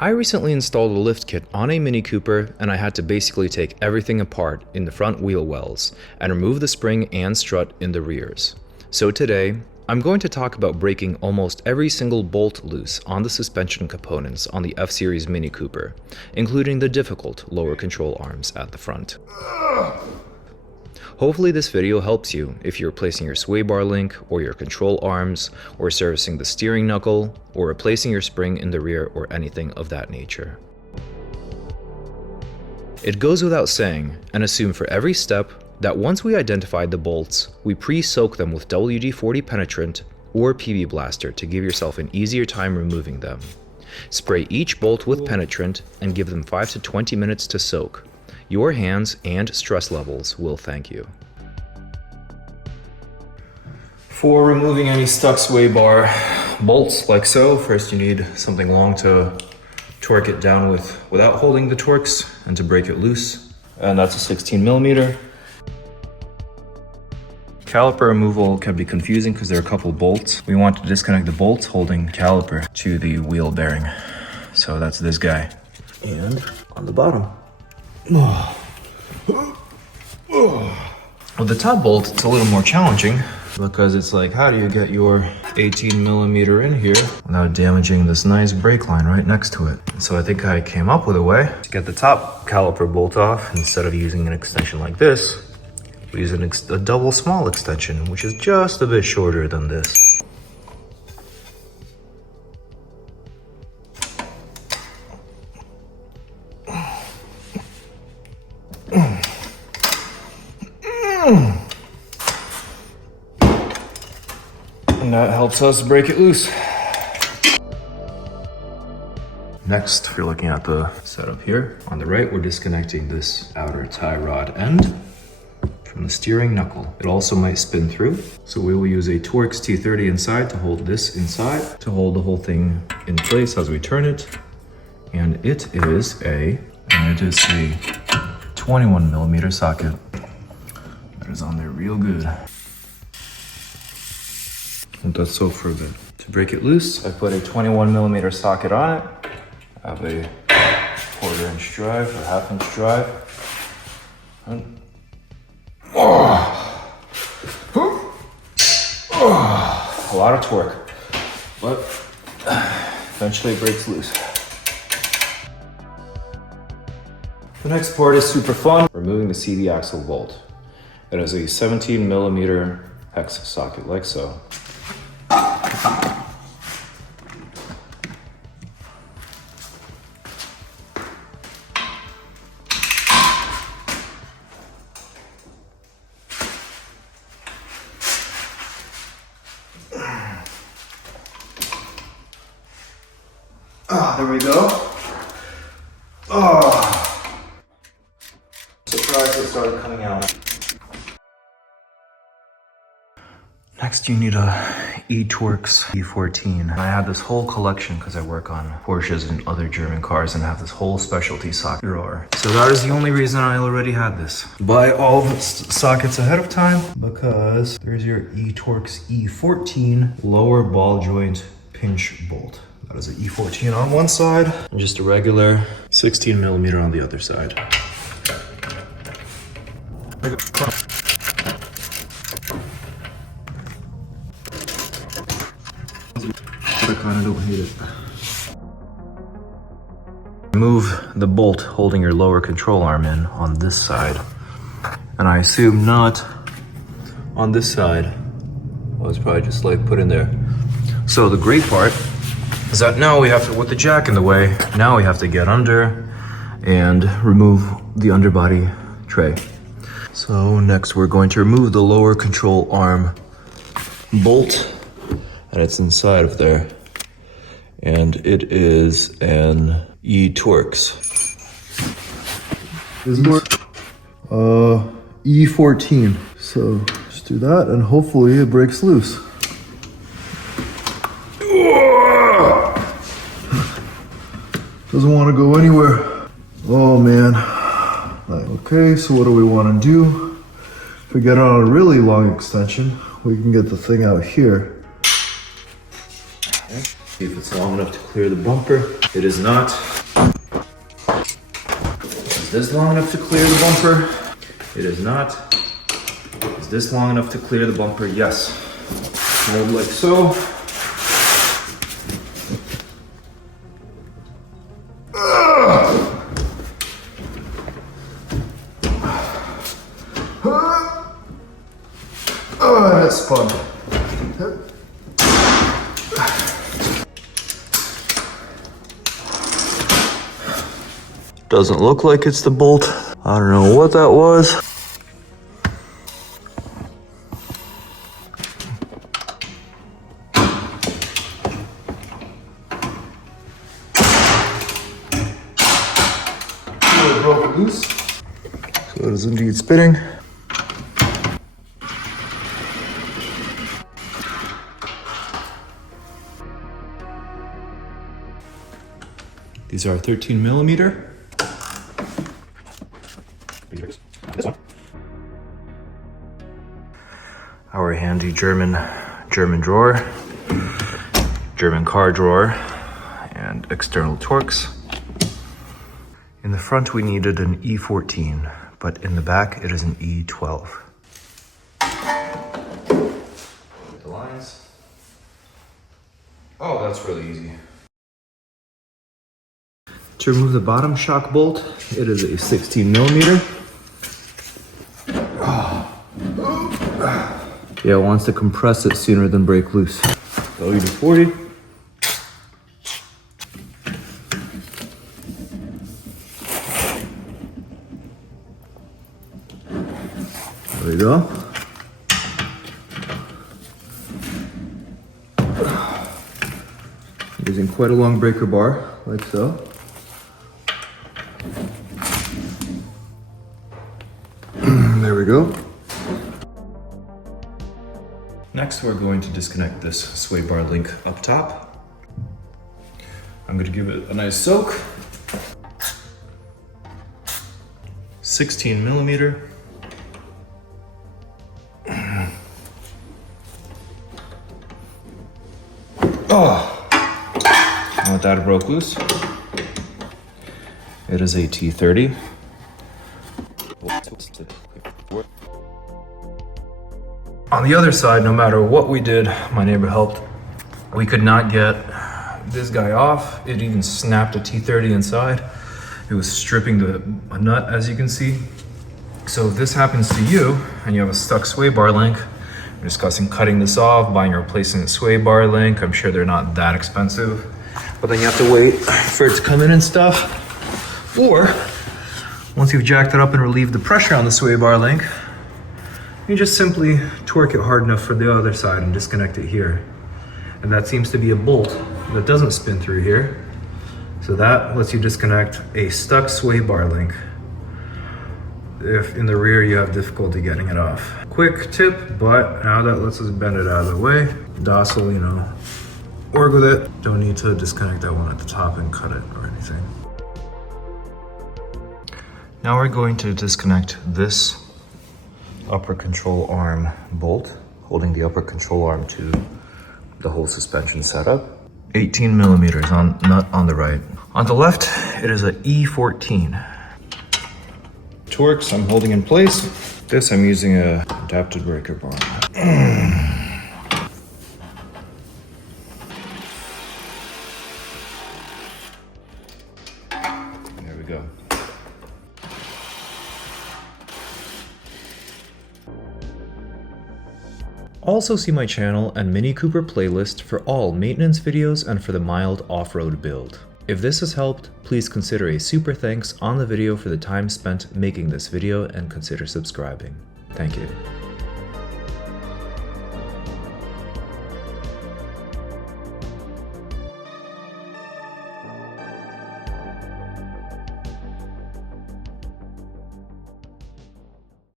I recently installed a lift kit on a Mini Cooper, and I had to basically take everything apart in the front wheel wells and remove the spring and strut in the rears. So today, I'm going to talk about breaking almost every single bolt loose on the suspension components on the F-Series Mini Cooper, including the difficult lower control arms at the front. Hopefully this video helps you if you're replacing your sway bar link or your control arms, or servicing the steering knuckle, or replacing your spring in the rear or anything of that nature. It goes without saying, and assume for every step, that once we identified the bolts, we pre-soak them with WD-40 penetrant or PB Blaster to give yourself an easier time removing them. Spray each bolt with penetrant and give them 5 to 20 minutes to soak. Your hands and stress levels will thank you. For removing any stuck sway bar bolts like so, first you need something long to torque it down with without holding the Torx and to break it loose. And that's a 16mm. Caliper removal can be confusing because there are a couple bolts. We want to disconnect the bolts holding caliper to the wheel bearing. So that's this guy. And on the bottom. With the top bolt, it's a little more challenging because it's like, how do you get your 18mm in here without damaging this nice brake line right next to it? So I think I came up with a way to get the top caliper bolt off. Instead of using an extension like this, we use a double small extension, which is just a bit shorter than this. And that helps us break it loose. Next, we're looking at the setup here. On the right, we're disconnecting this outer tie rod end from the steering knuckle. It also might spin through, so we will use a Torx T30 inside to hold this inside, to hold the whole thing in place as we turn it. And it is a 21mm socket. That is on there real good. And that's so for good. To break it loose, I put a 21mm socket on it. I have a 1/4 inch drive or 1/2 inch drive. And a lot of torque, but eventually it breaks loose. The next part is super fun, removing the CD axle bolt. It is a 17mm hex socket like so. There we go. Surprised it started coming out. Next, you need a E-Torx E14. I have this whole collection because I work on Porsches and other German cars and have this whole specialty socket drawer. So that is the only reason I already had this. Buy all the sockets ahead of time because there's your E-Torx E14 lower ball joint pinch bolt. That is an E14 on one side and just a regular 16mm on the other side. I kind of don't hate it. Remove the bolt holding your lower control arm in on this side. And I assume not on this side. Well, it's probably just like put in there. So the great part is that now we have to, with the jack in the way, now we have to get under and remove the underbody tray. So next we're going to remove the lower control arm bolt, and it's inside of there. And it is an E-Torx. Is more E14. So just do that and hopefully it breaks loose. Doesn't want to go anywhere. Oh man. Okay, so what do we want to do? If we get on a really long extension, we can get the thing out here. See if it's long enough to clear the bumper. It is not. Is this long enough to clear the bumper? It is not. Is this long enough to clear the bumper? Yes. Hold like so. Oh, that's fun. Doesn't look like it's the bolt. I don't know what that was. It broke loose. So it is indeed spinning. These are 13 millimeter. This one. Our handy German drawer, German car drawer, and external Torx. In the front we needed an E14, but in the back it is an E12. The lines. Oh, that's really easy. To remove the bottom shock bolt, it is a 16 millimeter. Yeah, it wants to compress it sooner than break loose. WD-40. There we go. Using quite a long breaker bar, like so. There we go. Next, we're going to disconnect this sway bar link up top. I'm going to give it a nice soak. 16 millimeter. Oh, now that broke loose. It is a T30. On the other side, no matter what we did, my neighbor helped, we could not get this guy off. It even snapped a T30 inside. It was stripping the nut, as you can see. So if this happens to you, and you have a stuck sway bar link, we're discussing cutting this off, buying a replacement sway bar link. I'm sure they're not that expensive, but then you have to wait for it to come in and stuff. Or, once you've jacked it up and relieved the pressure on the sway bar link, you just simply torque it hard enough for the other side and disconnect it here. And that seems to be a bolt that doesn't spin through here. So that lets you disconnect a stuck sway bar link if in the rear you have difficulty getting it off. Quick tip, but now that lets us bend it out of the way. Docile, you know, work with it. Don't need to disconnect that one at the top and cut it or anything. Now we're going to disconnect this upper control arm bolt, holding the upper control arm to the whole suspension setup. 18 millimeters on nut on the right. On the left, it is an E14. Torx I'm holding in place. This I'm using a adapted breaker bar. There we go. Also see my channel and Mini Cooper playlist for all maintenance videos and for the mild off-road build. If this has helped, please consider a super thanks on the video for the time spent making this video and consider subscribing. Thank you.